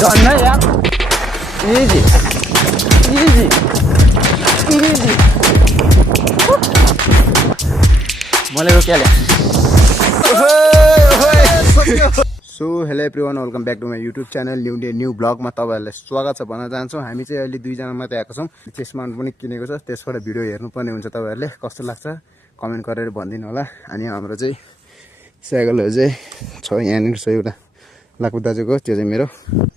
Done है यार easy easy easy बोलेको क्या so hello everyone welcome back to my YouTube channel new ब्लगमा तपाईँहरूलाई स्वागत छ भन्न चाहन्छौँ। हामी चाहिँ अहिले दुईजना मात्रै आएको छौँ। चेस्टमा पनि किनेको छ, त्यसबाट भिडियो हेर्नुपर्ने हुन्छ। तपाईँहरूले कस्तो लाग्छ कमेन्ट गरेर भनिदिनु होला। अनि हाम्रो चाहिँ साइकलहरू चाहिँ छ यहाँनिर छ, एउटा लाकु दाजुको, त्यो चाहिँ मेरो।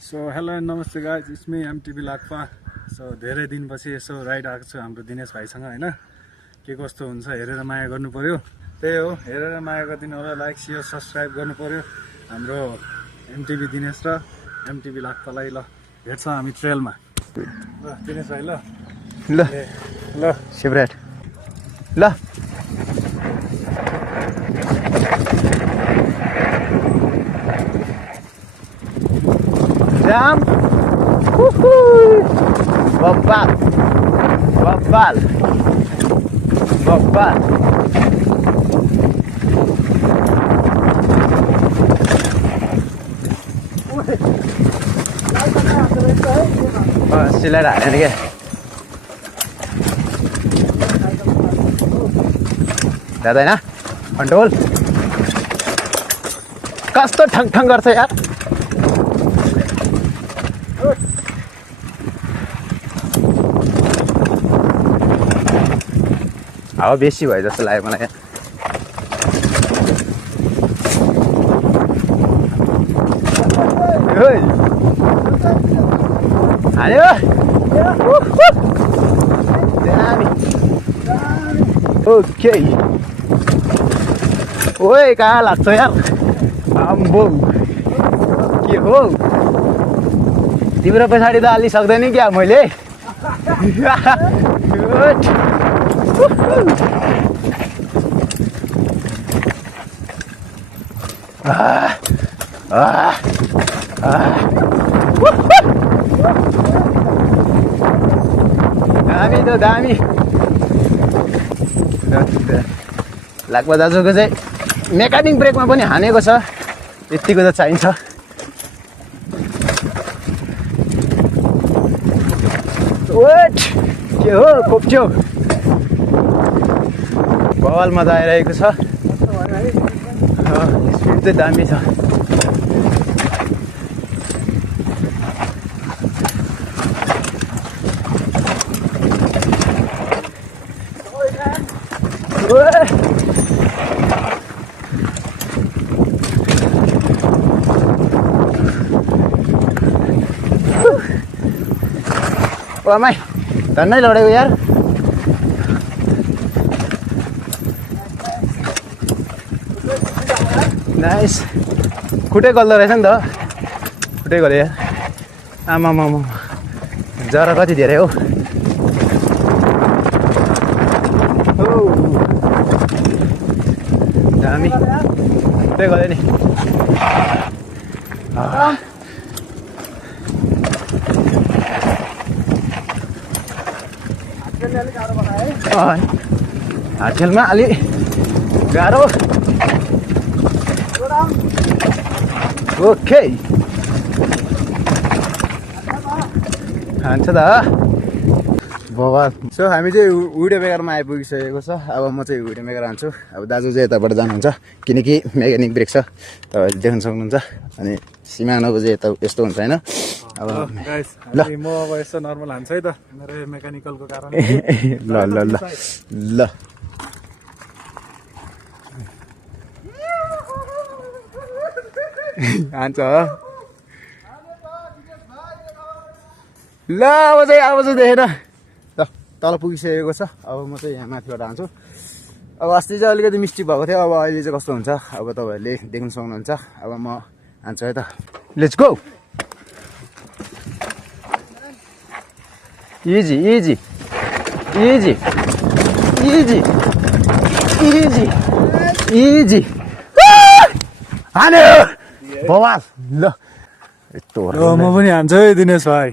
सो हेलो एन्ड नमस्ते guys, it's me MTV Lakpa. So धेरै दिनपछि यसो राइड आएको छु हाम्रो दिनेश भाइसँग होइन। के कस्तो हुन्छ हेरेर माया गर्नु पर्यो, त्यही हो, हेरेर माया गरिदिनु होला। लाइक सेयर सब्सक्राइब गर्नु पर्यो हाम्रो एमटिभी दिनेश र एमटिभी लाक्पालाई। ल भेट्छौँ हामी ट्रेलमा। ल दिनेश भाइ, ल ल ल सेपरेट ल जाम बब्बाल बब्बाल बब्बाल सिलाएर हालेन क्या जाँदैन कन्ट्रोल। कस्तो ठङ ठङ गर्छ यार। हावा बेसी भयो जस्तो लाग्यो मलाई। हाल्यो ओके। ओए कहाँ लाग्छ यार, आम्बो के हो तिम्रो पछाडि त हाल्नु सक्दैन क्या मैले। दामी त दामी। लाग्बा दाजुको चाहिँ मेकानिक ब्रेकमा पनि हानेको छ, यतिको त चाहिन्छ। वेट के हो खोप्च्यो, बवाल मजा आइरहेको छ। स्पिड चाहिँ दामी छ। माई धन्नै लडेको यार। नाइस। खुट्टै गल्दो रहेछ नि त, खुट्टै गल्यो यार। आमा जरा कति धेरै हो। दामी खुट्टै गल्यो नि। हातखेलमा अलि गाह्रो। ओके हान्छ त बाबा। सो हामी चाहिँ हुडे मेकरमा आइपुगिसकेको छ। अब म चाहिँ हुडे मेकर हान्छु। अब दाजु चाहिँ यताबाट जानुहुन्छ किनकि मेकानिक ब्रेक छ, तपाईँहरूले देख्न सक्नुहुन्छ। अनि सिमानोको चाहिँ यता यस्तो हुन्छ होइन। अब ल म अब यसो नर्मल हान्छ है त, मेरो मेकानिकलको कारण। ल ल ल ल हान्छ ल। अब चाहिँ देखेन ल, तल पुगिसकेको छ। अब म चाहिँ यहाँ माथिबाट हान्छु। अब अस्ति चाहिँ अलिकति मिस्टेक भएको थियो, अब अहिले चाहिँ कस्तो हुन्छ अब तपाईँहरूले देख्न सक्नुहुन्छ। अब म हान्छु है त, let's go. Easy easy easy easy easy easy हान्यो बवाल। ल यस्तो म पनि हान्छु है दिनेश भाइ।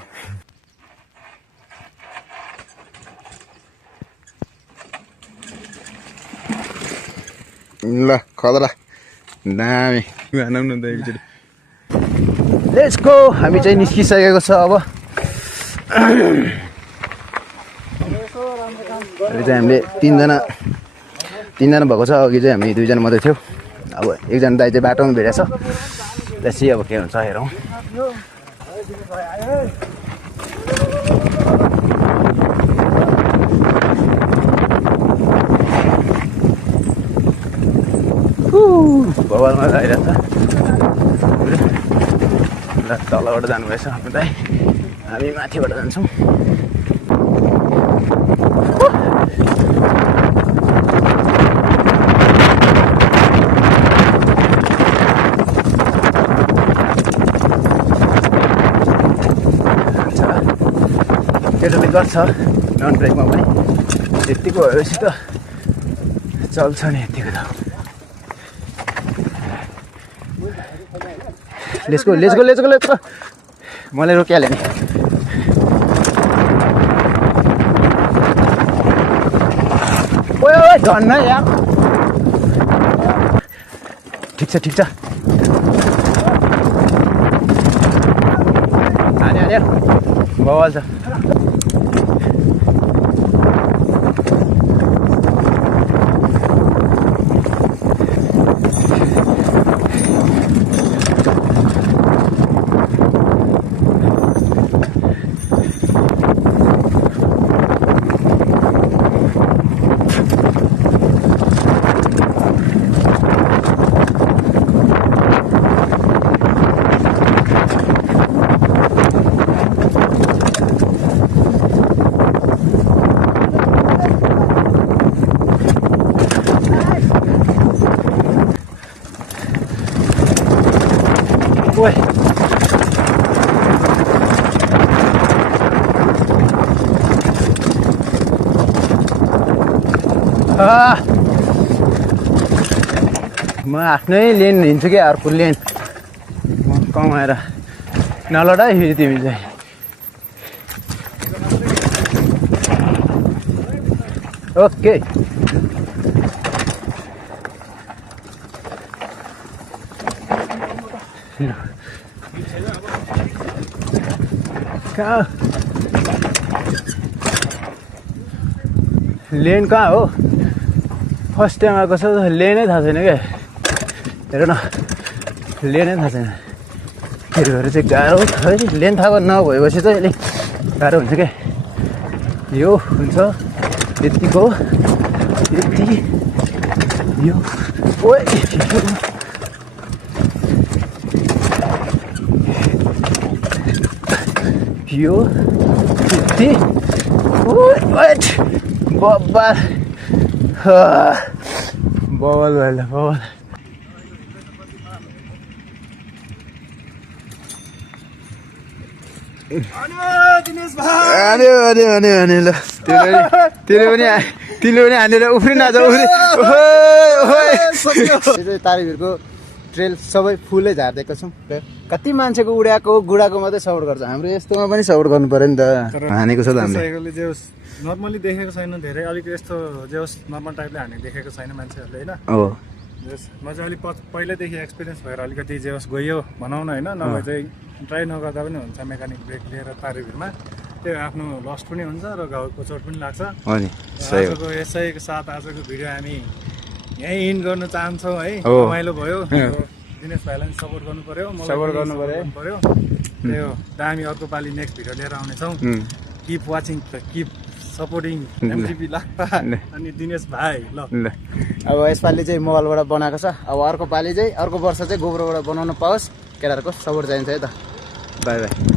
ल खतरा दामी हानौँ न त एकचोटि। Let's go. हामी चाहिँ निस्किसकेको छ अब। अहिले चाहिँ हामीले तिनजना भएको छ। अघि चाहिँ हामी 2जना मात्रै थियौँ। अब एकजना दाइ चाहिँ बाटोमा भेटेछ। त्यसै अब के हुन्छ हेरौँ। बवालमा गइरहेछ। ल तलबाट जानुभएछ आफ्नो दाइ। हामी माथिबाट जान्छौँ। केटाले गर्छ नन ब्रेकमा पनि। यतिको भएपछि त चल्छ नि यतिको त। Let's go. मलाई रोकिहाल्यो नि। ओए झन्न यार। ठिक छ। हाल्यो बवाल छ। ओए म आफ्नै लेन हिँड्छु कि अर्को लेन कमाएर नलडा फेरि तिमी चाहिँ। ओके कहाँ लेन कहाँ हो? फर्स्ट टाइम आएको छ लेनै थाहा छैन क्या। हेर न लेनै थाहा छैन। फेरि भएर चाहिँ गाह्रो छ है। लेन थाहा नभएपछि चाहिँ अलिक गाह्रो हुन्छ क्या। यो हुन्छ यतिको यति यो ओए यो यति वेट बब्बल बबल भएन बबल। अनि ल तिमीले पनि हानेर उफ्रिन आज उफ्रि। तारिभिरको ट्रेल सबै फुलै झारिदिएको छौँ। कति मान्छेको उडाएको गुडाको मात्रै सपोर्ट गर्छ। हाम्रो यस्तोमा पनि सपोर्ट गर्नु पर्यो नि त। हानेको छ त हामीले। जे होस् नर्मली देखेको छैन। धेरै अलिक यस्तो जे होस् नर्मल टाइपले हानेको देखेको छैन मान्छेहरूले होइन। हो म चाहिँ अलिक पहिल्यैदेखि एक्सपिरियन्स भएर अलिकति जे होस् गयो भनौँ न होइन। नभए चाहिँ ट्राई नगर्दा पनि हुन्छ। मेकानिक ब्रेक लिएर तारेभिरमा त्यो आफ्नो लस्ट पनि हुन्छ र घाउको चोट पनि लाग्छ। आजको यसैको साथ आजको भिडियो हामी यहीँ इन्ड गर्न चाहन्छौँ है। रमाइलो भयो। दिनेश भाइलाई सपोर्ट गर्नु पर्यो। सपोर्ट गर्नु पर्यो। त्यो दामी अर्को पालि नेक्स्ट भिडियो लिएर आउनेछौँ। Keep watching keep supporting MTV Lakpa अनि दिनेश भाइ। ल अब यसपालि चाहिँ मोबाइलबाट बनाएको छ। अब अर्को पालि चाहिँ अर्को वर्ष चाहिँ गोब्रोबाट बनाउन पाओस्। केटाहरूको सपोर्ट चाहिन्छ है त। By by.